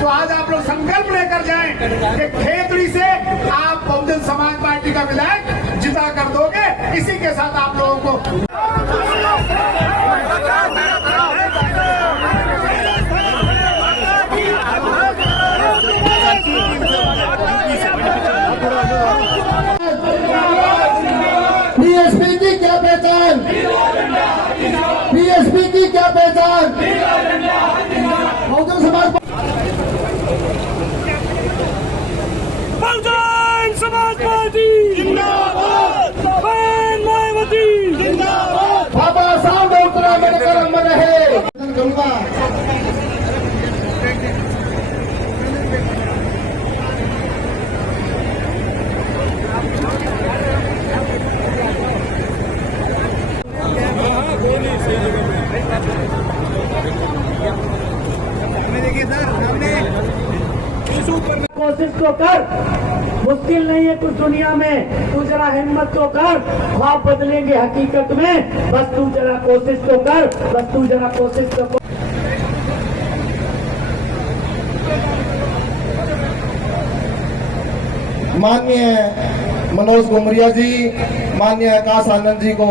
तो आज आप लोग संकल्प लेकर जाएं कि खेतड़ी से आप बहुजन समाज पार्टी का विधायक जिता कर दोगे। इसी के साथ आप लोगों को बीएसपी की क्या पहचान, बीएसपी की क्या पहचान, बहुजन समाज पार्टी जिंदाबाद, मायावती जिंदाबाद, बाबा साहब डॉक्टर अम्बेडकर अमर रहे। करूंगा कोशिश तो कर, मुश्किल नहीं है कुछ दुनिया में, तू जरा हिम्मत तो कर, ख्वाब बदलेंगे हकीकत में, बस तू जरा कोशिश तो कर, बस तू जरा कोशिश तो कर। माननीय मनोज घुमरिया जी, माननीय आकाश आनंद जी को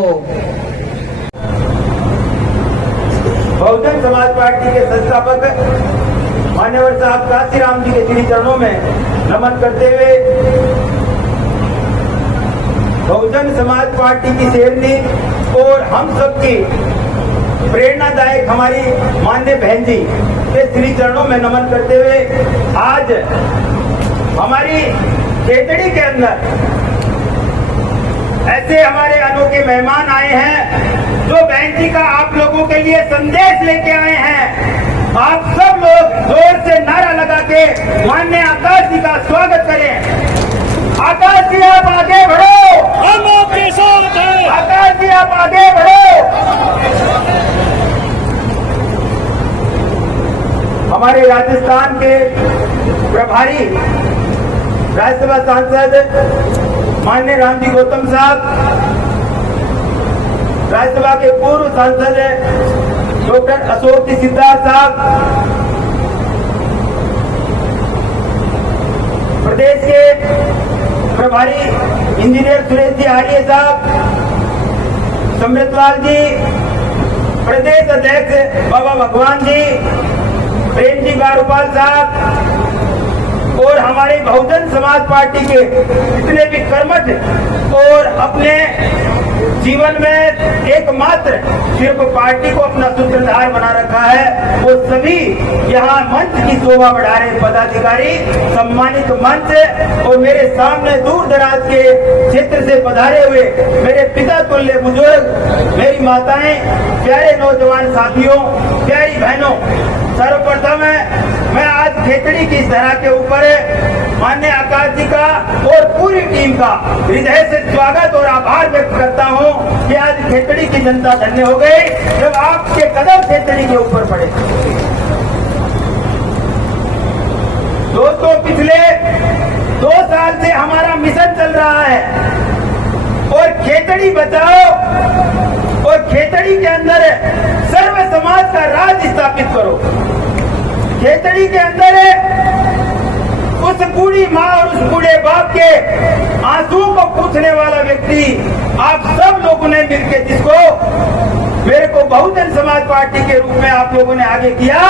बहुजन समाज पार्टी के संस्थापक मान्यवर साहब काशीराम जी के श्री चरणों में नमन करते हुए बहुजन समाज पार्टी की शेरनी और हम सबकी प्रेरणादायक हमारी मान्य बहन जी के श्री चरणों में नमन करते हुए आज हमारी खेतड़ी के अंदर ऐसे हमारे अनोखे मेहमान आए हैं जो बहन जी का आप लोगों के लिए संदेश लेके आए हैं। आप सब लोग जोर से नारा लगा के माननीय आकाश जी का स्वागत करें। आकाश जी आप आगे बढ़ो, हम आपके साथ हैं। आकाश जी आप आगे बढ़ो। हमारे राजस्थान के प्रभारी राज्यसभा सांसद माननीय रामजी गौतम साहब, राज्यसभा के पूर्व सांसद डॉक्टर अशोक जी सिद्धार्थ साहब, प्रदेश के प्रभारी इंजीनियर सुरेश जी आर्य साहब, समृतलाल जी, प्रदेश अध्यक्ष बाबा भगवान जी, प्रेम जी गारूपाल साहब और हमारे बहुजन समाज पार्टी के जितने भी कर्मठ और अपने जीवन में एकमात्र सिर्फ पार्टी को अपना सूत्रधार बना रखा है, वो सभी यहाँ मंच की शोभा बढ़ा रहे पदाधिकारी, सम्मानित मंच और मेरे सामने दूर दराज के क्षेत्र से पधारे हुए मेरे पिता तुल्य बुजुर्ग, मेरी माताएं, प्यारे नौजवान साथियों, प्यारी बहनों, सर्वप्रथम मैं आज खेतड़ी की इस धरा के ऊपर माननीय आकाश जी का और पूरी टीम का हृदय से स्वागत और आभार व्यक्त करता हूं कि आज खेतड़ी की जनता धन्य हो गई जब आपके कदम खेतड़ी के ऊपर पड़े। दोस्तों, पिछले 2 साल से हमारा मिशन चल रहा है और खेतड़ी बचाओ और खेतड़ी के अंदर सर्व समाज का राज स्थापित करो। खेतड़ी के अंदर उस बूढ़ी माँ और उस बूढ़े बाप के आंसुओं को पूछने वाला व्यक्ति आप सब लोगों ने मिलकर जिसको मेरे को बहुजन समाज पार्टी के रूप में आप लोगों ने आगे किया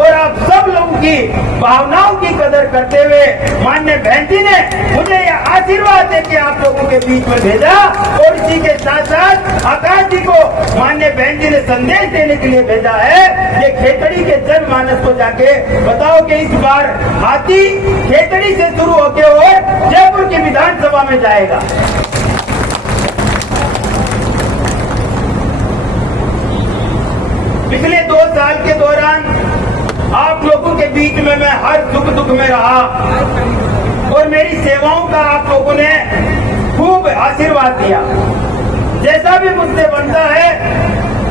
और आप सब लोगों की भावनाओं की कदर करते हुए माननीय बहन जी ने मुझे यह आशीर्वाद दे के आप लोगों के बीच में भेजा और इसी के साथ साथ आकाश जी को माननीय बहन जी ने संदेश देने के लिए भेजा है। ये खेतड़ी के जनमानस को जाके बताओ कि इस बार हाथी खेतड़ी से शुरू होकर और जयपुर की विधानसभा में जाएगा। पिछले 2 साल के दौरान आप लोगों के बीच में मैं हर सुख दुख में रहा और मेरी सेवाओं का आप लोगों ने खूब आशीर्वाद दिया। जैसा भी मुझसे बनता है,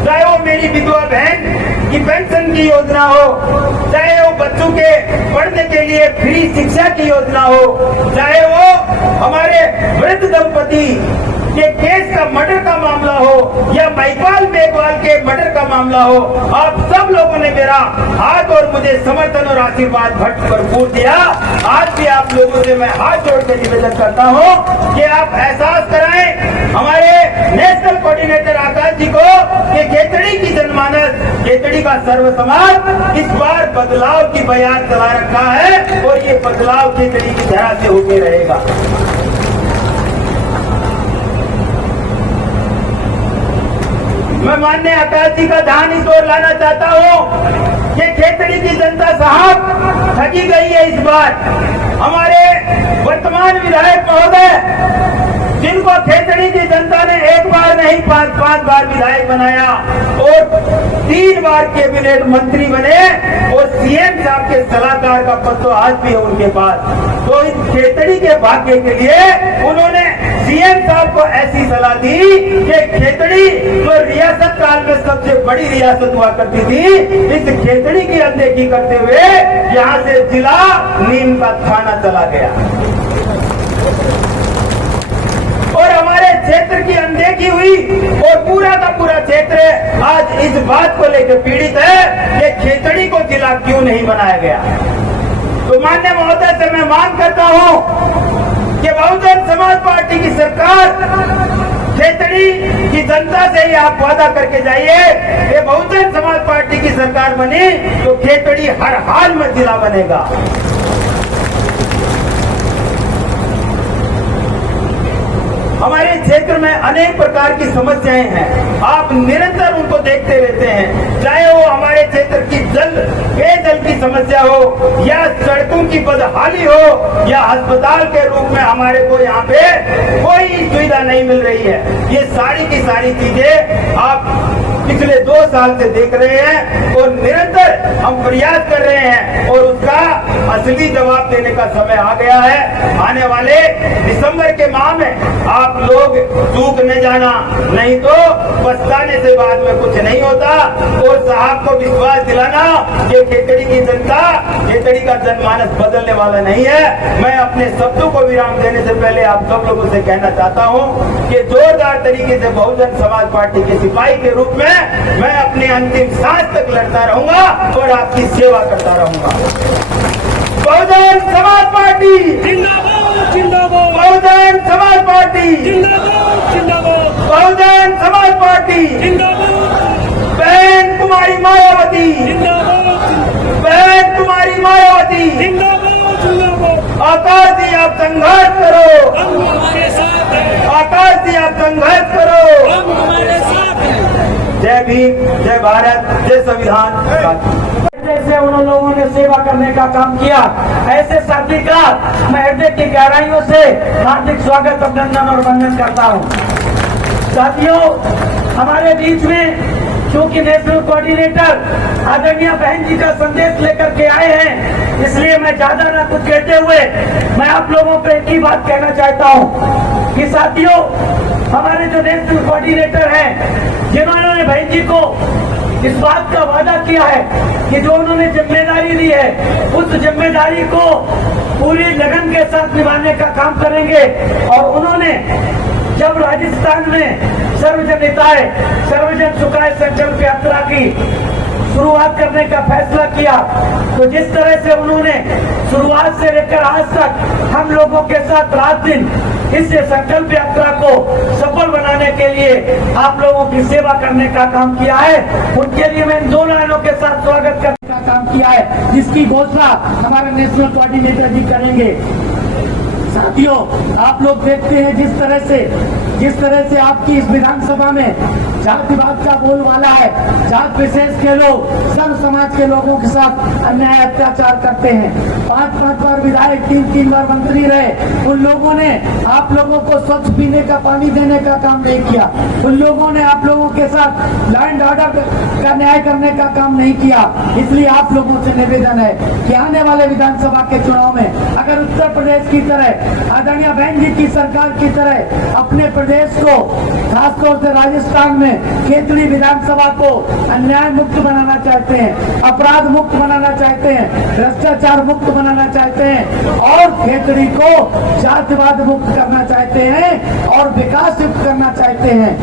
चाहे वो मेरी विधवा बहन की पेंशन की योजना हो, चाहे वो बच्चों के पढ़ने के लिए फ्री शिक्षा की योजना हो, चाहे वो हमारे वृद्ध दंपति ये केस का मर्डर का मामला हो या महिपाल मेघवाल के मर्डर का मामला हो, आप सब लोगों ने मेरा हाथ और मुझे समर्थन और आशीर्वाद भरपूर दिया। आज भी आप लोगों से मैं हाथ जोड़कर निवेदन करता हूं कि आप एहसास कराएं हमारे नेशनल कोऑर्डिनेटर आकाश जी को कि खेतड़ी की जनमानस, खेतड़ी का सर्व समाज इस बार बदलाव की बयान चला रखा है और ये बदलाव खेतड़ी की धरा से होते रहेगा। मैं माननीय आकाश जी का ध्यान इस ओर लाना चाहता हूं कि खेतड़ी की जनता साहब ठगी गई है इस बार। हमारे वर्तमान विधायक महोदय जिनको खेतड़ी की जनता ने एक बार नहीं 5 बार विधायक बनाया और 3 बार कैबिनेट मंत्री बने और सीएम साहब के सलाहकार का पद तो आज भी है उनके पास। तो इस खेतड़ी के भाग्य के लिए उन्होंने सीएम साहब को ऐसी सलाह दी कि खेतड़ी जो रियासत काल में सबसे बड़ी रियासत हुआ करती थी, इस खेतड़ी की अनदेखी करते हुए यहाँ से जिला नीम का थाना चला गया और हमारे क्षेत्र की अनदेखी हुई और पूरा का पूरा क्षेत्र आज इस बात को लेकर पीड़ित है कि खेतड़ी को जिला क्यों नहीं बनाया गया। तो माननीय महोदय से मैं मांग करता हूं कि बहुजन समाज पार्टी की सरकार खेतड़ी की जनता से ही आप वादा करके जाइए कि बहुजन समाज पार्टी की सरकार बनी तो खेतड़ी हर हाल में जिला बनेगा। हमारे क्षेत्र में अनेक प्रकार की समस्याएं हैं, आप निरंतर उनको देखते रहते हैं, चाहे वो हमारे क्षेत्र की पेयजल की समस्या हो या सड़कों की बदहाली हो या अस्पताल के रूप में हमारे को यहाँ पे कोई सुविधा नहीं मिल रही है। ये सारी की सारी चीजें आप पिछले 2 साल से देख रहे हैं और निरंतर हम प्रयास कर रहे हैं और उसका असली जवाब देने का समय आ गया है। आने वाले दिसंबर के माह में आप लोग चूक न जाना, नहीं तो पछताने से बाद में कुछ नहीं होता। और साहब को विश्वास दिलाना कि खेतड़ी की जनता, खेतड़ी का जनमानस बदलने वाला नहीं है। मैं अपने शब्दों को विराम देने से पहले आप सब लोगों से कहना चाहता हूं कि जोरदार तरीके से बहुजन समाज पार्टी के सिपाही के रूप में मैं अपनी अंतिम सांस तक लड़ता रहूंगा और आपकी सेवा करता रहूंगा। बहुजन समाज पार्टी जिंदाबाद जिंदाबाद, बहुजन समाज पार्टी जिंदाबाद जिंदाबाद, बहुजन समाज पार्टी जिंदाबाद बहन कुमारी मायावती, जिंदाबाद, बहन कुमारी मायावती, जिंदाबाद जिंदाबाद। आकाश जी आप संघर्ष करो, हम हमारे साथ हैं, आकाश जी आप संघर्ष करो। हम हमारे साथ हैं। जय भीम, जय भारत, जय संविधान। जैसे उन लोगों ने सेवा करने का काम किया, ऐसे साथी का मैं हृदय की गहराइयों से हार्दिक स्वागत, अभिनंदन और वंदन करता हूँ। साथियों, हमारे बीच में क्योंकि नेशनल कोऑर्डिनेटर आदरणीय बहन जी का संदेश लेकर के आए हैं, इसलिए मैं ज्यादा ना कुछ कहते हुए मैं आप लोगों को एक ही बात कहना चाहता हूँ कि साथियों, हमारे जो नेशनल कोऑर्डिनेटर हैं, जिन्होंने बहन जी को इस बात का वादा किया है कि जो उन्होंने जिम्मेदारी ली है उस जिम्मेदारी को पूरी लगन के साथ निभाने का काम करेंगे। और उन्होंने जब राजस्थान में सर्वजन हिताय सर्वजन सुखाय संकल्प यात्रा की शुरुआत करने का फैसला किया, तो जिस तरह से उन्होंने शुरुआत से लेकर आज तक हम लोगों के साथ रात दिन इस संकल्प यात्रा को सफल बनाने के लिए आप लोगों की सेवा करने का काम किया है, उनके लिए मैं इन 2 लाइनों के साथ स्वागत करने का काम किया है, जिसकी घोषणा हमारे नेशनल कोऑर्डिनेटर जी करेंगे। साथियों, आप लोग देखते हैं जिस तरह से आपकी इस विधानसभा में जातिवाद का बोलबाला है, जात विशेष के लोग सर्व समाज के लोगों के साथ अन्याय अत्याचार करते हैं। 5 बार विधायक, 3 बार मंत्री रहे, उन लोगों ने आप लोगों को स्वच्छ पीने का पानी देने का काम नहीं किया, उन लोगों ने आप लोगों के साथ लैंड ऑर्डर का न्याय करने का काम नहीं किया। इसलिए आप लोगों से निवेदन है कि आने वाले विधानसभा के चुनाव में अगर उत्तर प्रदेश की तरह आदरणीय बहन जी की सरकार की तरह अपने प्रदेश को खासतौर से राजस्थान में खेतड़ी विधानसभा को अन्याय मुक्त बनाना चाहते हैं, अपराध मुक्त बनाना चाहते हैं, भ्रष्टाचार मुक्त बनाना चाहते हैं और खेतड़ी को जातिवाद मुक्त करना चाहते हैं और विकास युक्त करना चाहते हैं।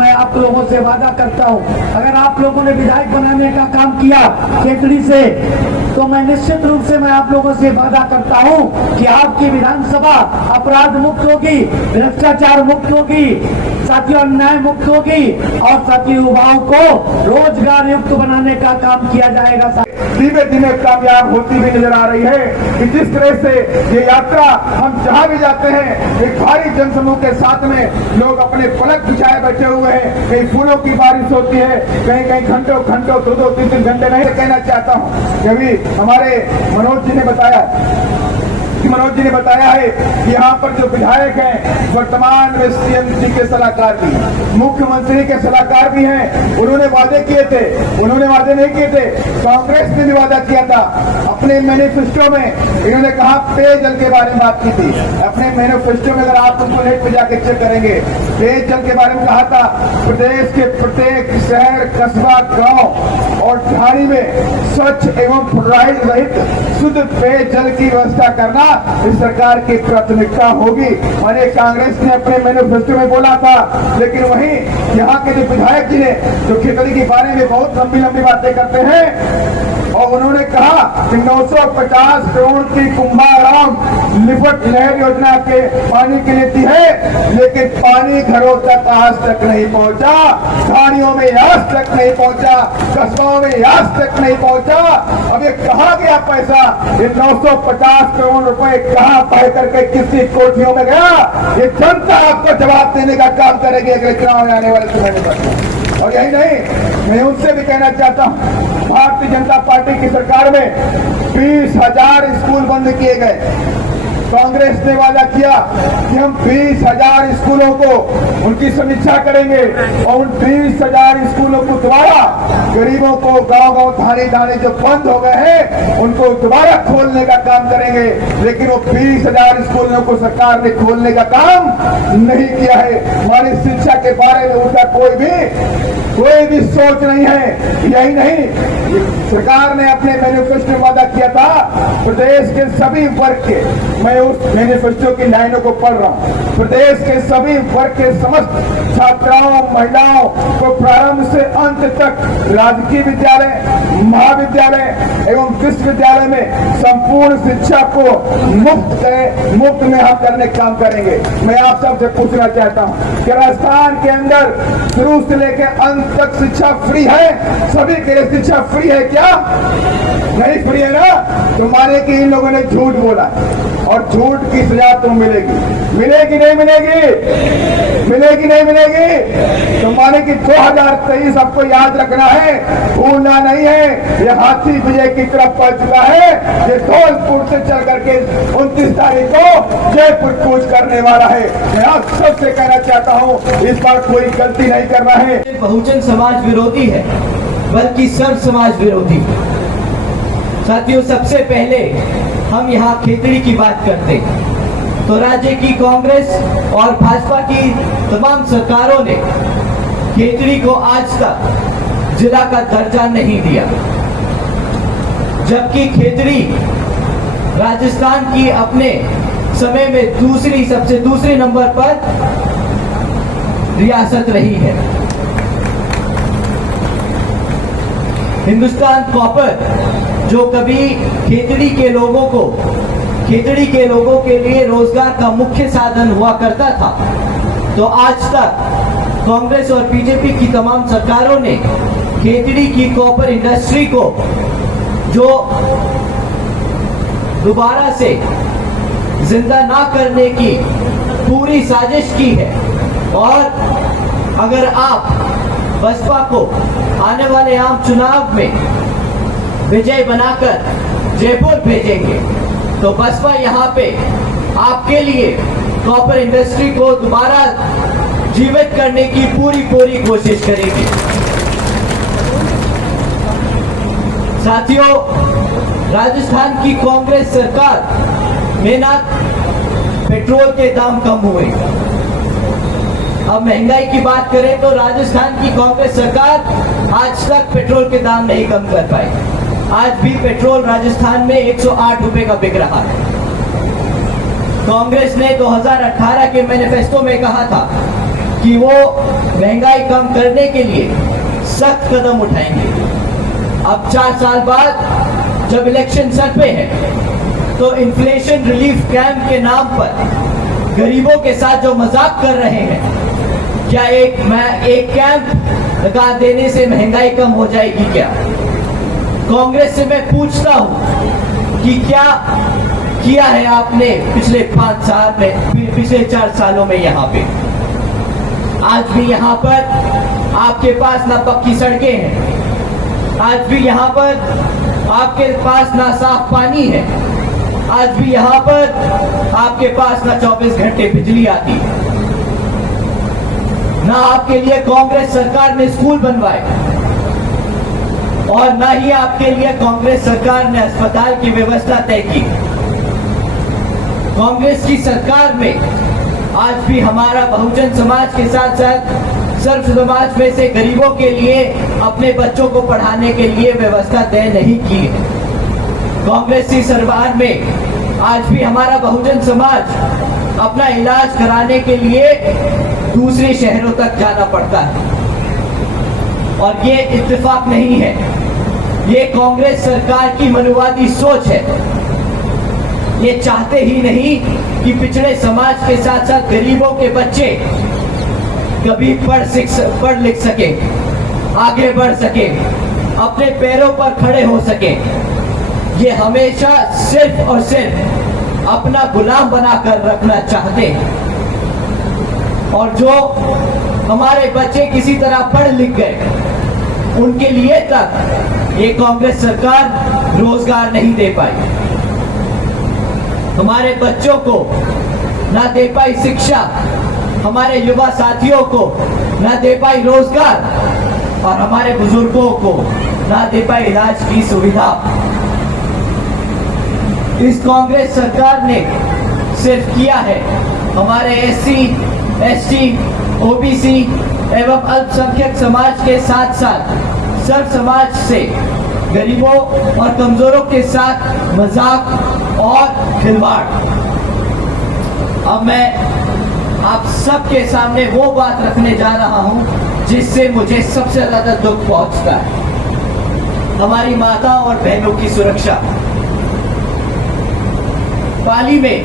मैं आप लोगों से वादा करता हूं, अगर आप लोगों ने विधायक बनाने का काम किया खेतड़ी से, तो मैं निश्चित रूप से मैं आप लोगों से वादा करता हूं कि आपकी विधानसभा अपराध मुक्त होगी, भ्रष्टाचार मुक्त होगी, साथियों अन्याय मुक्त होगी और साथियों युवाओं को रोजगार युक्त बनाने का काम किया जाएगा। धीमे धीमे कामयाब होती हुई नजर आ रही है कि जिस तरह से ये यात्रा हम जहां भी जाते हैं एक भारी जनसमूह के साथ में लोग अपने पलक बिछाए बैठे हुए हैं, कहीं फूलों की बारिश होती है, कहीं कहीं घंटों घंटों 2-2-3-3 घंटे नहीं। कहना चाहता हूं कि अभी हमारे मनोज जी ने बताया है कि यहाँ पर जो विधायक हैं वर्तमान में सीएम जी के सलाहकार भी, मुख्यमंत्री के सलाहकार भी हैं। उन्होंने वादे नहीं किए थे, कांग्रेस ने भी वादा किया था। अपने मैनिफेस्टो में इन्होंने कहा पेयजल के बारे में बात की थी। अपने मैनिफेस्टो में अगर आप उनको नेट पे जाके चेक करेंगे, पेयजल के बारे में कहा था प्रदेश के प्रत्येक शहर, कस्बा, गाँव और ढाणी में स्वच्छ एवं फ्लोराइड रहित शुद्ध पेयजल की व्यवस्था करना इस सरकार की प्राथमिकता होगी। और ये कांग्रेस ने अपने मैनिफेस्टो में बोला था, लेकिन वहीं यहाँ के जो विधायक जी ने जो खेतड़ी के बारे में बहुत लंबी लंबी बातें करते हैं और उन्होंने कहा कि 950 करोड़ की कुंभाराम लिफ्ट नहर योजना के पानी की नीति है, लेकिन पानी घरों तक आज तक नहीं पहुंचा, ढाणियों में आज तक नहीं पहुंचा, कस्बों में आज तक नहीं पहुंचा। अब ये कहाँ गया पैसा? ये 950 करोड़ रुपए कहाँ बह करके किसकी कोठियों में गया? ये जनता आपको जवाब देने का काम करेगी अगले चुनाव में आने वाले समय में। और यही नहीं, मैं उनसे भी कहना चाहता हूँ, भारतीय जनता पार्टी की सरकार में 20,000 स्कूल बंद किए गए। कांग्रेस ने वादा किया कि हम 20,000 स्कूलों को उनकी समीक्षा करेंगे और उन 20,000 स्कूलों को दोबारा गरीबों को गांव-गांव, ढाणी जो बंद हो गए हैं उनको दोबारा खोलने का काम करेंगे। लेकिन वो 20,000 स्कूलों को सरकार ने खोलने का काम नहीं किया है। हमारी शिक्षा के बारे में उनका कोई भी सोच नहीं है। यही नहीं, सरकार ने अपने मैनिफेस्टो में वादा किया था प्रदेश के सभी वर्ग के, मैं उस मैनिफेस्टो की लाइनों को पढ़ रहा हूँ, प्रदेश के सभी वर्ग के समस्त छात्राओं, महिलाओं को प्रारंभ से अंत तक राजकीय विद्यालय, महाविद्यालय एवं विश्वविद्यालय में संपूर्ण शिक्षा को मुफ्त में हम करने का काम करेंगे। मैं आप सबसे पूछना चाहता हूँ कि राजस्थान के अंदर शुरू से लेकर अंत तक शिक्षा फ्री है? सभी के लिए शिक्षा फ्री है क्या? नहीं फ्री है ना? तो माने कि इन लोगों ने झूठ बोला और झूठ की सजा तो मिलेगी नहीं मिलेगी? तो माने कि 2023 आपको याद रखना है, भूलना नहीं है। ये हाथी विजय की तरफ पहुंच चुका है। ये धौलपुर से चल करके 29 तारीख को जयपुर कूच करने वाला है। मैं आप सबसे कहना चाहता हूँ इस बार कोई गलती नहीं करना है। बहुजन समाज विरोधी है, बल्कि सर्व समाज विरोधी। साथियों, सबसे पहले हम यहाँ खेतड़ी की बात करते हैं तो राज्य की कांग्रेस और भाजपा की तमाम सरकारों ने खेतड़ी को आज तक जिला का दर्जा नहीं दिया, जबकि खेतड़ी राजस्थान की अपने समय में सबसे दूसरे नंबर पर रियासत रही है। हिंदुस्तान कॉपर जो कभी खेतड़ी के लोगों के लिए रोजगार का मुख्य साधन हुआ करता था, तो आज तक कांग्रेस और बीजेपी की तमाम सरकारों ने खेतड़ी की कॉपर इंडस्ट्री को जो दोबारा से जिंदा ना करने की पूरी साजिश की है। और अगर आप बसपा को आने वाले आम चुनाव में विजय बनाकर जयपुर भेजेंगे तो बसपा यहाँ पे आपके लिए कॉपर इंडस्ट्री को दोबारा जीवित करने की पूरी कोशिश करेगी। साथियों, राजस्थान की कांग्रेस सरकार में ना पेट्रोल के दाम कम हुए। अब महंगाई की बात करें तो राजस्थान की कांग्रेस सरकार आज तक पेट्रोल के दाम नहीं कम कर पाई। आज भी पेट्रोल राजस्थान में 108 रुपए का बिक रहा है। कांग्रेस ने 2018 के मैनिफेस्टो में कहा था कि वो महंगाई कम करने के लिए सख्त कदम उठाएंगे। अब 4 साल बाद जब इलेक्शन सर पे है तो इन्फ्लेशन रिलीफ कैंप के नाम पर गरीबों के साथ जो मजाक कर रहे हैं, क्या एक कैंप लगा देने से महंगाई कम हो जाएगी क्या? कांग्रेस से मैं पूछता हूं कि क्या किया है आपने पिछले 5 साल में, पिछले 4 सालों में यहाँ पे? आज भी यहाँ पर आपके पास ना पक्की सड़कें हैं, आज भी यहाँ पर आपके पास ना साफ पानी है, आज भी यहाँ पर आपके पास ना 24 घंटे बिजली आती है, ना आपके लिए कांग्रेस सरकार ने स्कूल बनवाए और ना ही आपके लिए कांग्रेस सरकार ने अस्पताल की व्यवस्था तय की। कांग्रेस की सरकार में आज भी हमारा बहुजन समाज के साथ साथ सर्व समाज में से गरीबों के लिए अपने बच्चों को पढ़ाने के लिए व्यवस्था तय नहीं की है। कांग्रेस की सरकार में आज भी हमारा बहुजन समाज अपना इलाज कराने के लिए दूसरे शहरों तक जाना पड़ता है और ये इत्तेफाक नहीं है, ये कांग्रेस सरकार की मनुवादी सोच है। ये चाहते ही नहीं कि पिछड़े समाज के साथ साथ गरीबों के बच्चे कभी पढ़ लिख सके, आगे बढ़ सके, अपने पैरों पर खड़े हो सके। ये हमेशा सिर्फ और सिर्फ अपना गुलाम बनाकर रखना चाहते हैं और जो हमारे बच्चे किसी तरह पढ़ लिख गए उनके लिए तक ये कांग्रेस सरकार रोजगार नहीं दे पाई। हमारे बच्चों को ना दे पाई शिक्षा, हमारे युवा साथियों को ना दे पाई रोजगार और हमारे बुजुर्गों को ना दे पाई इलाज की सुविधा। इस कांग्रेस सरकार ने सिर्फ किया है हमारे SC, ST, OBC एवं अल्पसंख्यक समाज के साथ साथ सर्व समाज से गरीबों और कमजोरों के साथ मजाक और खिलवाड़। अब मैं आप सबके सामने वो बात रखने जा रहा हूं जिससे मुझे सबसे ज्यादा दुख पहुंचता है, हमारी माता और बहनों की सुरक्षा। पाली में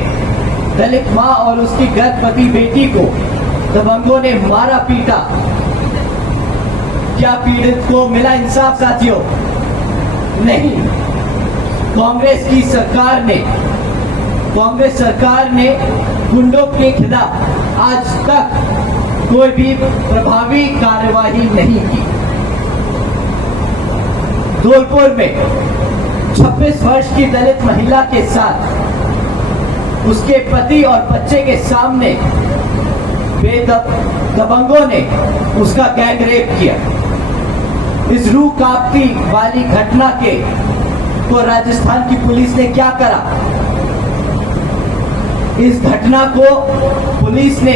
दलित मां और उसकी गर्भवती बेटी को दबंगों ने मारा पीटा। क्या पीड़ित को मिला इंसाफ साथियों? नहीं। कांग्रेस सरकार ने गुंडों के खिलाफ आज तक कोई भी प्रभावी कार्यवाही नहीं की। धौलपुर में 26 वर्ष की दलित महिला के साथ उसके पति और बच्चे के सामने दबंगों ने उसका गैंग रेप किया। इस रूह कांपती वाली घटना को राजस्थान की पुलिस ने क्या करा? इस घटना को पुलिस ने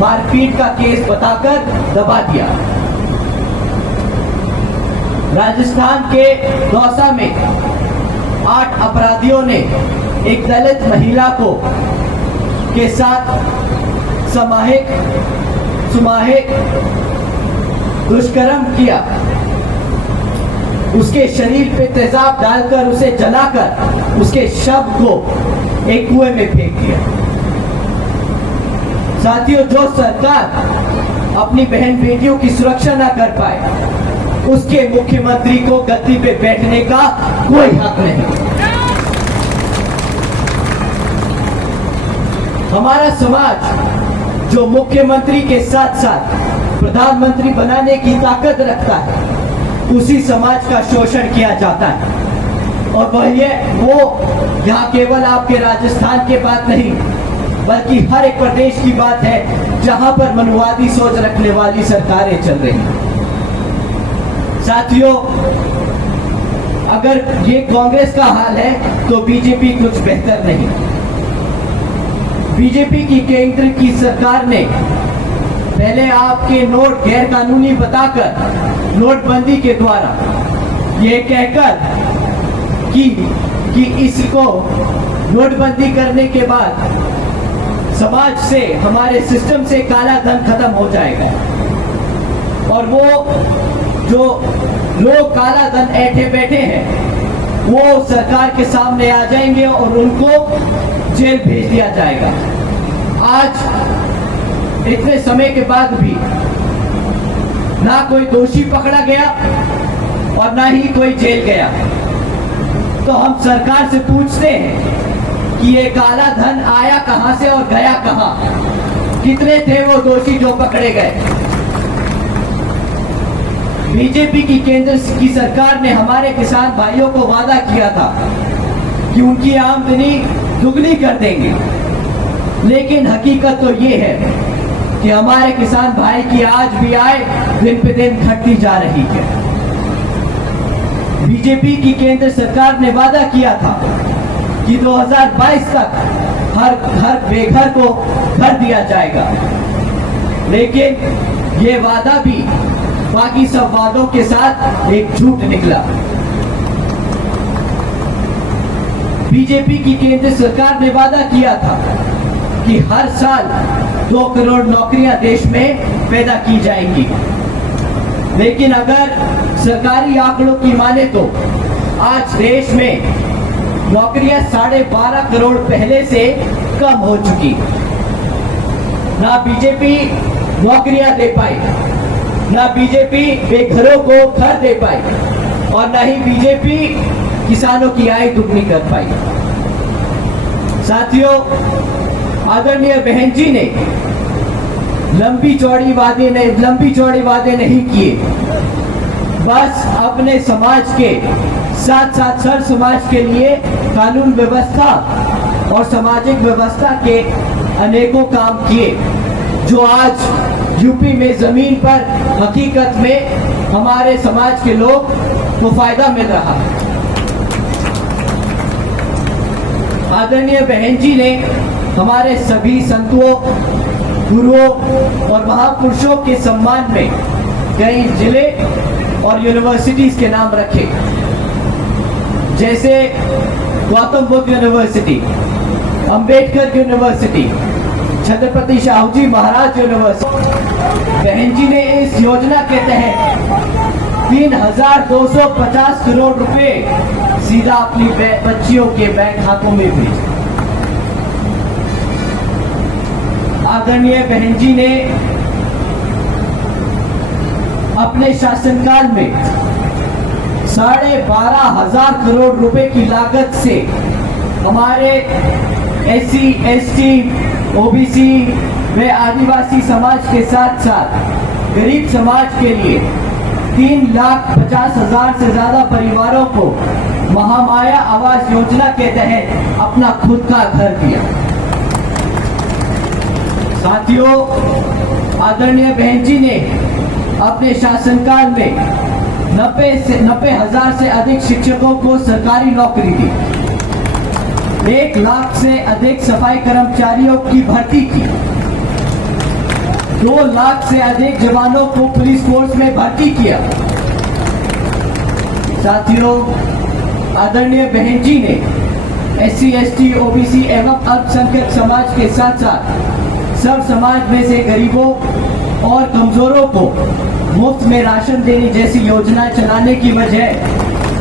मारपीट का केस बताकर दबा दिया। राजस्थान के दौसा में 8 अपराधियों ने एक दलित महिला के साथ सामूहिक दुष्कर्म किया। उसके शरीर पे तेजाब डालकर उसे जलाकर उसके शव को एक कुएं में फेंक दिया। साथियों, जो सरकार अपनी बहन बेटियों की सुरक्षा न कर पाए उसके मुख्यमंत्री को गद्दी पे बैठने का कोई हक नहीं। हमारा समाज जो मुख्यमंत्री के साथ साथ प्रधानमंत्री बनाने की ताकत रखता है, उसी समाज का शोषण किया जाता है। और वो यहाँ केवल आपके राजस्थान की बात नहीं बल्कि हर एक प्रदेश की बात है जहां पर मनुवादी सोच रखने वाली सरकारें चल रही हैं। साथियों, अगर ये कांग्रेस का हाल है तो बीजेपी कुछ बेहतर नहीं। बीजेपी की केंद्र की सरकार ने पहले आपके नोट गैर कानूनी बताकर नोटबंदी के द्वारा ये कहकर कि इसको नोटबंदी करने के बाद समाज से, हमारे सिस्टम से काला धन खत्म हो जाएगा और वो जो लोग काला धन ऐंठे बैठे हैं वो सरकार के सामने आ जाएंगे और उनको जेल भेज दिया जाएगा। आज इतने समय के बाद भी ना कोई दोषी पकड़ा गया और ना ही कोई जेल गया, तो हम सरकार से पूछते हैं कि ये काला धन आया कहां से और गया कहां? कितने थे वो दोषी जो पकड़े गए? बीजेपी की केंद्र की सरकार ने हमारे किसान भाइयों को वादा किया था कि उनकी आमदनी दुगनी कर देंगे, लेकिन हकीकत तो ये है कि हमारे किसान भाई की आज भी आय दिन पे दिन घटती जा रही है। बीजेपी की केंद्र सरकार ने वादा किया था कि 2022 तक हर घर बेघर को घर दिया जाएगा, लेकिन ये वादा भी बाकी सब वादों के साथ एक झूठ निकला। बीजेपी की केंद्र सरकार ने वादा किया था कि हर साल 2 करोड़ नौकरियां देश में पैदा की जाएंगी, लेकिन अगर सरकारी आंकड़ों की माने तो आज देश में नौकरियां 12.5 करोड़ पहले से कम हो चुकी। ना बीजेपी नौकरियां दे पाई, ना बीजेपी बेघरों को घर दे पाई और ना ही बीजेपी किसानों की आय दुगनी कर पाई। साथियों, आदरणीय बहन जी ने लंबी चौड़ी वादे नहीं किए, बस अपने समाज के साथ साथ सर समाज के लिए कानून व्यवस्था और सामाजिक व्यवस्था के अनेकों काम किए, जो आज यूपी में जमीन पर हकीकत में हमारे समाज के लोग को फायदा मिल रहा है। आदरणीय बहन जी ने हमारे सभी संतों, गुरुओं और महापुरुषों के सम्मान में कई जिले और यूनिवर्सिटीज के नाम रखे, जैसे गौतम बुद्ध यूनिवर्सिटी, अंबेडकर यूनिवर्सिटी, छत्रपति शाहू जी महाराज यूनिवर्सिटी। बहन जी ने इस योजना के तहत 3,250 करोड़ रुपए सीधा अपनी बच्चियों के बैंक खातों में भेजे। आदरणीय बहन जी ने अपने शासनकाल में 12,500 करोड़ रुपए की लागत से हमारे SC, ST, OBC व आदिवासी समाज के साथ साथ गरीब समाज के लिए 3,50,000 से ज्यादा परिवारों को महामाया आवास योजना के तहत अपना खुद का घर दिया। साथियों, आदरणीय बहन जी ने अपने शासनकाल में 90,000 से अधिक शिक्षकों को सरकारी नौकरी दी, 1 लाख से अधिक सफाई कर्मचारियों की भर्ती की, 2 लाख से अधिक जवानों को पुलिस फोर्स में भर्ती किया। साथियों, आदरणीय बहन जी ने SC, ST, OBC एवं अल्पसंख्यक समाज के साथ साथ सब समाज में से गरीबों और कमजोरों को मुफ्त में राशन देने जैसी योजना चलाने की वजह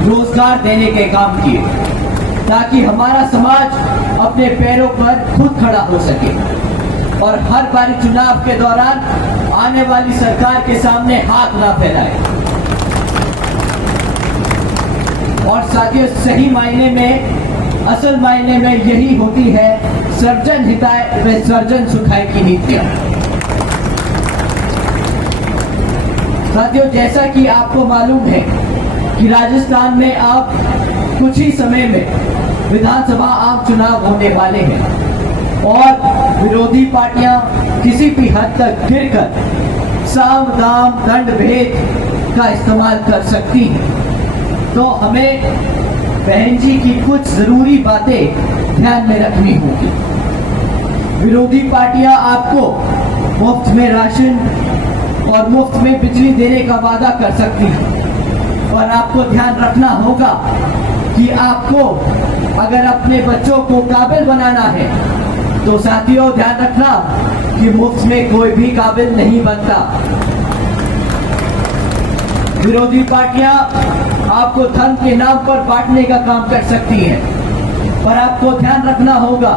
रोजगार देने के काम किए, ताकि हमारा समाज अपने पैरों पर खुद खड़ा हो सके और हर बारी चुनाव के दौरान आने वाली सरकार के सामने हाथ ना फैलाए। और साथियों, सही मायने में, असल मायने में यही होती है सर्जन हिताय व सर्जन सुखाय की नीतियां। साथियों, जैसा कि आपको मालूम है कि राजस्थान में अब कुछ ही समय में विधानसभा आम चुनाव होने वाले हैं और विरोधी पार्टियां किसी भी हद तक गिरकर साम दाम दंड भेद का इस्तेमाल कर सकती हैं। तो हमें बहन जी की कुछ जरूरी बातें ध्यान में रखनी होगी। विरोधी पार्टियां आपको मुफ्त में राशन और मुफ्त में बिजली देने का वादा कर सकती हैं, और आपको ध्यान रखना होगा कि आपको अगर अपने बच्चों को काबिल बनाना है तो साथियों ध्यान रखना कि मुफ्त में कोई भी काबिल नहीं बनता। विरोधी पार्टियां आपको धन के नाम पर बांटने का काम कर सकती हैं, पर आपको ध्यान रखना होगा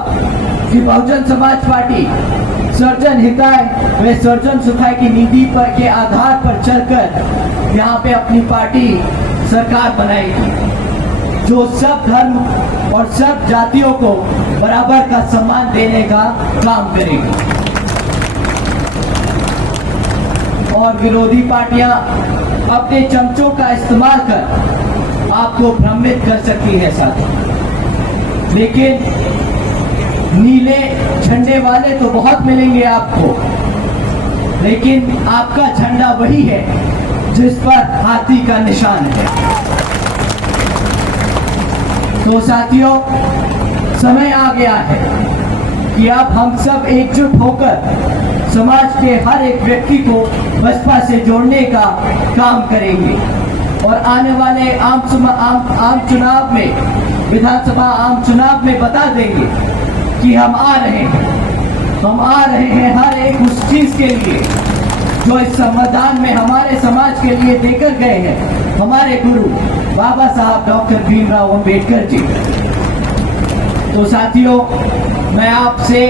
कि बहुजन समाज पार्टी सर्जन हिताय व सर्जन सुखाय की नीति पर के आधार पर चलकर यहाँ पे अपनी पार्टी सरकार बनाएगी, जो सब धर्म और सब जातियों को बराबर का सम्मान देने का काम करेगी। और विरोधी पार्टियां अपने चमचों का इस्तेमाल कर आपको भ्रमित कर सकती है साथियों, लेकिन नीले झंडे वाले तो बहुत मिलेंगे आपको, लेकिन आपका झंडा वही है जिस पर हाथी का निशान है। तो साथियों समय आ गया है कि अब हम सब एकजुट होकर समाज के हर एक व्यक्ति को बसपा से जोड़ने का काम करेंगे, और आने वाले आम चुनाव में, विधानसभा आम चुनाव में बता देंगे कि हम आ रहे हैं हर एक उस चीज के लिए जो इस संविधान में हमारे समाज के लिए देकर गए हैं हमारे गुरु बाबा साहब डॉक्टर भीमराव अंबेडकर जी। तो साथियों मैं आपसे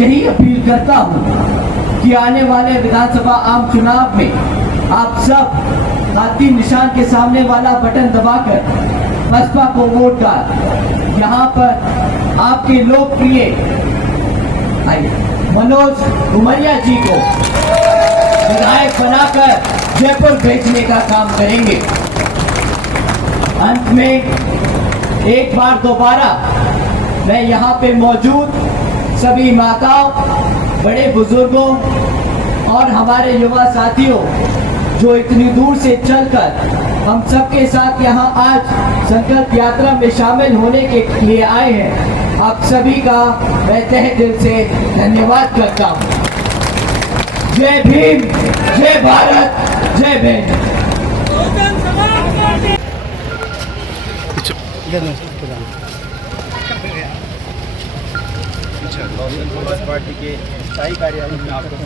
यही अपील करता हूं कि आने वाले विधानसभा आम चुनाव में आप सब हाथी निशान के सामने वाला बटन दबाकर बसपा को वोट डाल यहाँ पर आपके लोकप्रिय मनोज घुमरिया जी को विधायक बनाकर जयपुर भेजने का काम करेंगे। अंत में एक बार दोबारा मैं यहाँ पे मौजूद सभी माताओं, बड़े बुजुर्गों और हमारे युवा साथियों जो इतनी दूर से चलकर हम सबके साथ यहाँ आज संकल्प यात्रा में शामिल होने के लिए आए हैं, आप सभी का मैं तहे दिल से धन्यवाद करता हूँ। जय भीम, जय भारत, जय बहन। बहुजन समाज पार्टी समाज पार्टी के स्थायी कार्यालय में आपको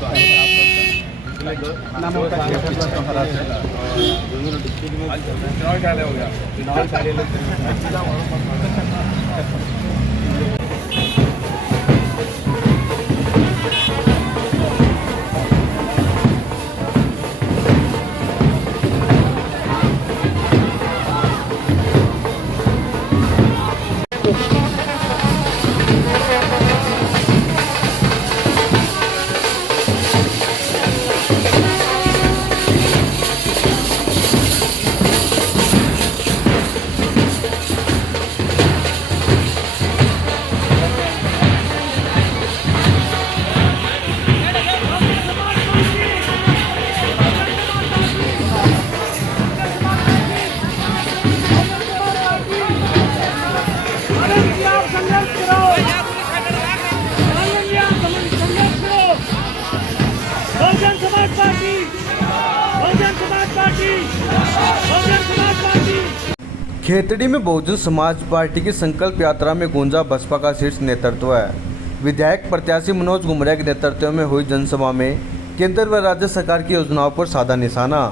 खेतड़ी में बहुजन समाज पार्टी की संकल्प यात्रा में गूंजा बसपा का शीर्ष नेतृत्व है। विधायक प्रत्याशी मनोज घुमरिया के नेतृत्व में हुई जनसभा में केंद्र व राज्य सरकार की योजनाओं पर साधा निशाना।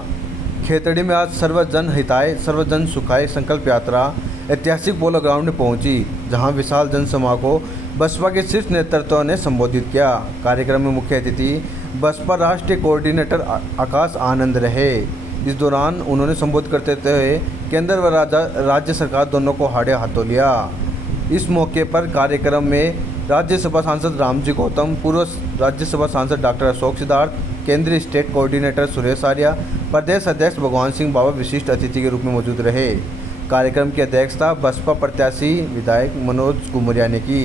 खेतड़ी में आज सर्वजन हिताय सर्वजन सुखाय संकल्प यात्रा ऐतिहासिक पोलो ग्राउंड में पहुंची, जहां विशाल जनसभा को बसपा के शीर्ष नेतृत्व ने संबोधित किया। कार्यक्रम में मुख्य अतिथि बसपा राष्ट्रीय कोऑर्डिनेटर आकाश आनंद रहे। इस दौरान उन्होंने संबोधित करते हुए केंद्र व राज्य सरकार दोनों को हाथे हाथों लिया। इस मौके पर कार्यक्रम में राज्यसभा सांसद रामजी गौतम, पूर्व राज्यसभा सांसद डॉक्टर अशोक सिद्धार्थ, केंद्रीय स्टेट कोऑर्डिनेटर सुरेश आर्या, प्रदेश अध्यक्ष भगवान सिंह बाबा विशिष्ट अतिथि के रूप में मौजूद रहे। कार्यक्रम की अध्यक्षता बसपा प्रत्याशी विधायक मनोज घुमरिया ने की।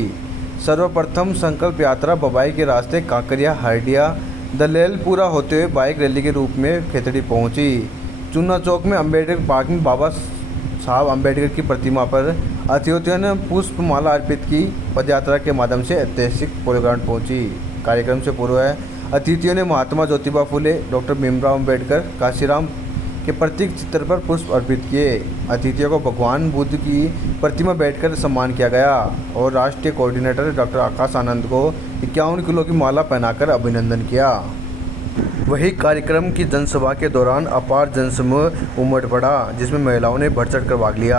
सर्वप्रथम संकल्प यात्रा बबाई के रास्ते कांकरिया, हरडिया, दलेल पूरा होते हुए बाइक रैली के रूप में खेतड़ी पहुंची। चुन्ना चौक में अम्बेडकर पार्क में बाबा साहब अम्बेडकर की प्रतिमा पर अतिथियों ने पुष्पमाला अर्पित की। पदयात्रा के माध्यम से ऐतिहासिक पोलो ग्राउंड पहुंची। कार्यक्रम से पूर्व अतिथियों ने महात्मा ज्योतिबा फुले, डॉक्टर भीमराव अम्बेडकर, काशीराम के प्रतीक चित्र पर पुष्प अर्पित किए। अतिथियों को भगवान बुद्ध की प्रतिमा बैठकर सम्मान किया गया और राष्ट्रीय कोऑर्डिनेटर डॉक्टर आकाश आनंद को 51 किलो की माला पहनाकर अभिनंदन किया। वही कार्यक्रम की जनसभा के दौरान अपार जनसमूह उमड़ पड़ा, जिसमें महिलाओं ने बढ़ चढ़ कर भाग लिया।